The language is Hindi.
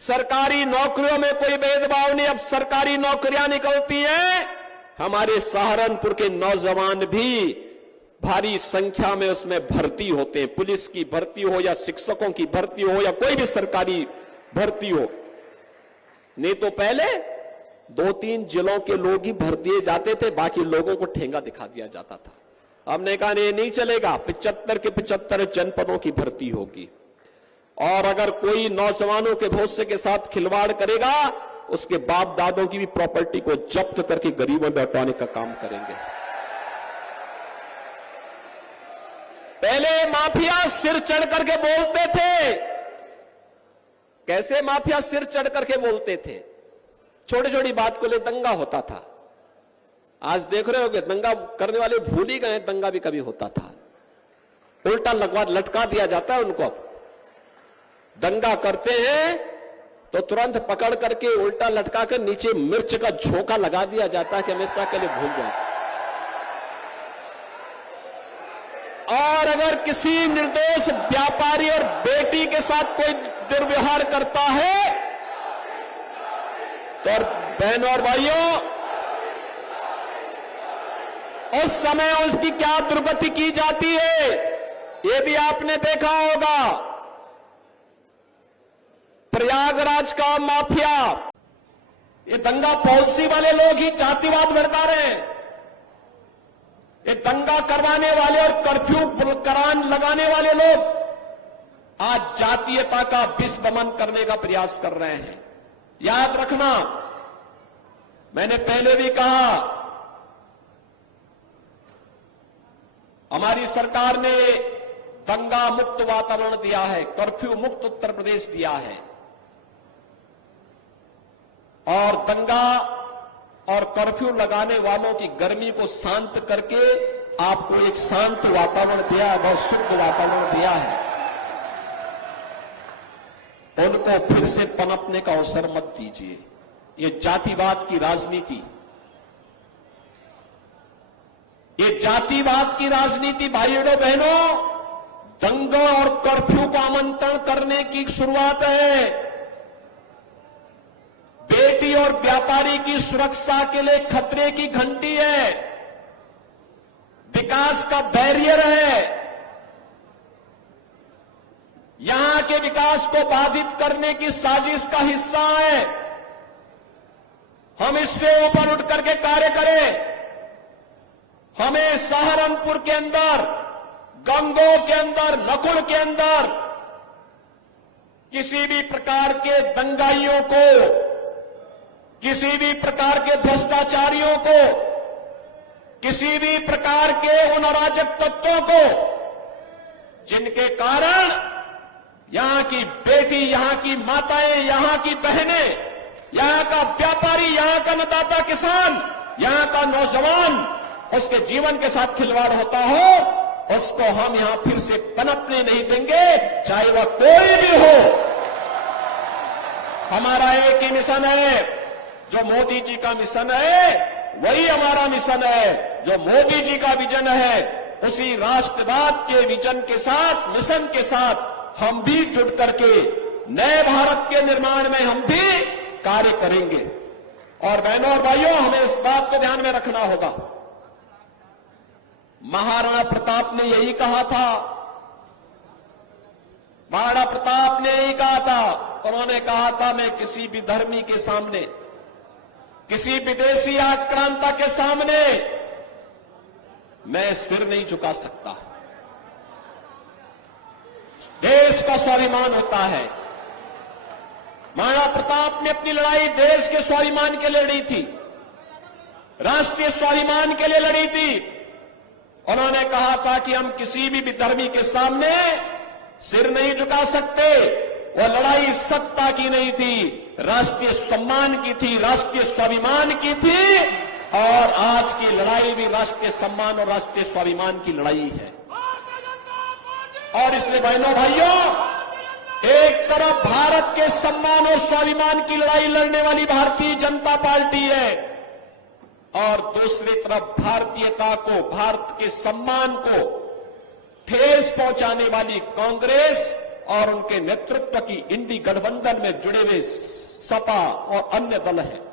सरकारी नौकरियों में कोई भेदभाव नहीं, अब सरकारी नौकरियां निकलती हैं। हमारे सहारनपुर के नौजवान भी भारी संख्या में उसमें भर्ती होते हैं, पुलिस की भर्ती हो या शिक्षकों की भर्ती हो या कोई भी सरकारी भर्ती हो। नहीं तो पहले 2-3 जिलों के लोग ही भर दिए जाते थे, बाकी लोगों को ठेंगा दिखा दिया जाता था। हमने कहा नहीं चलेगा, 75 के 75 जनपदों की भर्ती होगी, और अगर कोई नौजवानों के भविष्य के साथ खिलवाड़ करेगा, उसके बाप दादों की भी प्रॉपर्टी को जब्त करके गरीबों में हटाने का काम करेंगे। पहले माफिया सिर चढ़ करके बोलते थे। कैसे माफिया सिर चढ़ करके बोलते थे? छोटी छोटी बात को ले दंगा होता था। आज देख रहे होगे दंगा करने वाले भूल ही गए, दंगा भी कभी होता था। उल्टा लटका दिया जाता है उनको। दंगा करते हैं तो तुरंत पकड़ करके उल्टा लटका कर नीचे मिर्च का झोंका लगा दिया जाता है कि हमेशा के लिए भूल जाए। और अगर किसी निर्दोष व्यापारी और बेटी के साथ कोई दुर्व्यवहार करता है तो बहनों और भाइयों, उस समय उसकी क्या दुर्गति की जाती है, ये भी आपने देखा होगा। प्रयागराज का माफिया, ये दंगा पॉलिसी वाले लोग ही जातिवाद भड़का रहे हैं। ये दंगा करवाने वाले और कर्फ्यू करान लगाने वाले लोग आज जातीयता का विस्मरण करने का प्रयास कर रहे हैं। याद रखना, मैंने पहले भी कहा, हमारी सरकार ने दंगा मुक्त वातावरण दिया है, कर्फ्यू मुक्त उत्तर प्रदेश दिया है, और दंगा और कर्फ्यू लगाने वालों की गर्मी को शांत करके आपको एक शांत वातावरण दिया है, बहुत शुद्ध वातावरण दिया है। उनको फिर से पनपने का अवसर मत दीजिए। ये जातिवाद की राजनीति, ये जातिवाद की राजनीति भाइयों बहनों, दंगा और कर्फ्यू को आमंत्रण करने की शुरुआत है। बेटी और व्यापारी की सुरक्षा के लिए खतरे की घंटी है, विकास का बैरियर है। यहां के विकास को बाधित करने की साजिश का हिस्सा है। हम इससे ऊपर उठ करके कार्य करें। हमें सहारनपुर के अंदर, गंगोह के अंदर, नकुल के अंदर किसी भी प्रकार के दंगाइयों को, किसी भी प्रकार के भ्रष्टाचारियों को, किसी भी प्रकार के उन अराजक तत्वों को जिनके कारण यहां की बेटी, यहां की माताएं, यहां की बहनें, यहां का व्यापारी, यहां का अन्नदाता किसान, यहां का नौजवान, उसके जीवन के साथ खिलवाड़ होता हो, उसको हम यहां फिर से पनपने नहीं देंगे, चाहे वह कोई भी हो। हमारा एक ही मिशन है, जो मोदी जी का मिशन है वही हमारा मिशन है। जो मोदी जी का विजन है, उसी राष्ट्रवाद के विजन के साथ, मिशन के साथ हम भी जुड़ करके नए भारत के निर्माण में हम भी कार्य करेंगे। और बहनों और भाइयों, हमें इस बात को ध्यान में रखना होगा, महाराणा प्रताप ने यही कहा था, महाराणा प्रताप ने यही कहा था। उन्होंने कहा था, मैं किसी भी धर्मी के सामने, किसी विदेशी आक्रांता के सामने मैं सिर नहीं झुका सकता। देश का स्वाभिमान होता है। महाराणा प्रताप ने अपनी लड़ाई देश के स्वाभिमान के लिए लड़ी थी, राष्ट्रीय स्वाभिमान के लिए लड़ी थी। उन्होंने कहा था कि हम किसी भी विधर्मी के सामने सिर नहीं झुका सकते। वह लड़ाई सत्ता की नहीं थी, राष्ट्रीय सम्मान की थी, राष्ट्रीय स्वाभिमान की थी। और आज की लड़ाई भी राष्ट्रीय सम्मान और राष्ट्रीय स्वाभिमान की लड़ाई है। और इसलिए बहनों भाइयों, एक तरफ भारत के सम्मान और स्वाभिमान की लड़ाई लड़ने वाली भारतीय जनता पार्टी है, और दूसरी तरफ भारतीयता को, भारत के सम्मान को ठेस पहुंचाने वाली कांग्रेस और उनके नेतृत्व की इंडी गठबंधन में जुड़े हुए सपा और अन्य दल हैं।